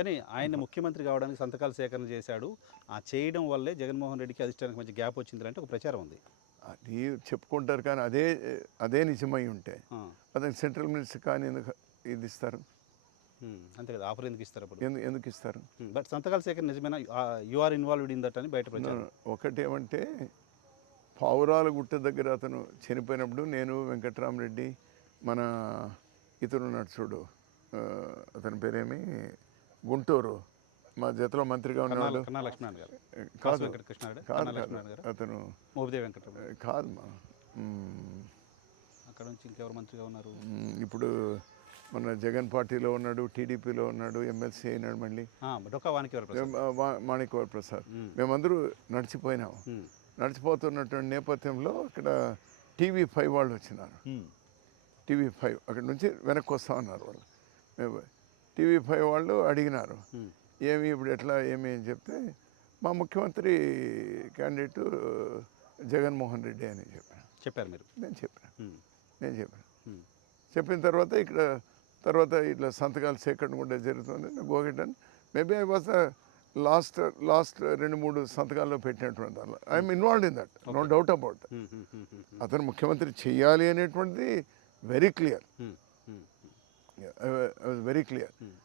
కానీ ఆయన ముఖ్యమంత్రి కావడానికి సంతకాల సేకరణ చేశాడు. ఆ చేయడం వల్లే జగన్మోహన్ రెడ్డికి అధిష్టానికి మధ్య గ్యాప్ వచ్చిందంటే ఒక ప్రచారం ఉంది. అది చెప్పుకుంటారు కానీ అదే నిజమై ఉంటే ఆ. అతనికి సెంట్రల్ మినిస్టర్ కానీ ఎందుకు ఇది ఇస్తారు? అంతే కదా, ఆఫర్ ఎందుకు ఇస్తారు అప్పుడు? ఎందుకు ఇస్తారు? బట్ సంతకాల సేకరణ నిజమేనా? You are involved in that అని బయట ప్రచారం. ఒకటి ఏమంటే పావురాల గుట్ట దగ్గర అతను చనిపోయినప్పుడు నేను వెంకట్రామరెడ్డి మన ఇతను ఉన్నాడు చూడు, అతని పేరేమి, గుంటూరు మా జతలో మంత్రిగా ఉన్నాడు. కన్నా లక్ష్మణ్ గారు కాదు వెంకటకృష్ణారెడ్డి, కాదు కన్నా లక్ష్మణ్ గారు, అతను మోపిదేవి వెంకటరమణ కాదు మా అక్కడ నుంచి ఇంకెవరు మంత్రిగా ఉన్నారు? ఇప్పుడు మన జగన్ పార్టీలో ఉన్నాడు, టీడీపీలో ఉన్నాడు, ఎమ్మెల్సీ అయినాడు మళ్ళీ, డొక్కా వాణిజ్య మాణిక్యవర ప్రసాద్. మేమందరూ నడిచిపోయినాము. నడిచిపోతున్నటువంటి నేపథ్యంలో అక్కడ TV5 వాళ్ళు వచ్చినారు. TV5 అక్కడ నుంచి వెనక్కి వస్తా ఉన్నారు వాళ్ళు. TV5 వాళ్ళు అడిగినారు ఏమి ఇప్పుడు ఎట్లా ఏమి అని చెప్తే మా ముఖ్యమంత్రి క్యాండిడేటు జగన్మోహన్ రెడ్డి అని చెప్పారు మీరు? నేను చెప్పాను. చెప్పిన తర్వాత ఇట్లా సంతకాలు సేకరణ కూడా జరుగుతుంది. గోగెట్ అని మేబీ ఐ వాజ్ లాస్ట్ 2-3 సంతకాల్లో పెట్టినటువంటి దానిలో I'm involved in that, no doubt about that. అతను ముఖ్యమంత్రి చెయ్యాలి అనేటువంటిది వెరీ క్లియర్, వెరీ క్లియర్.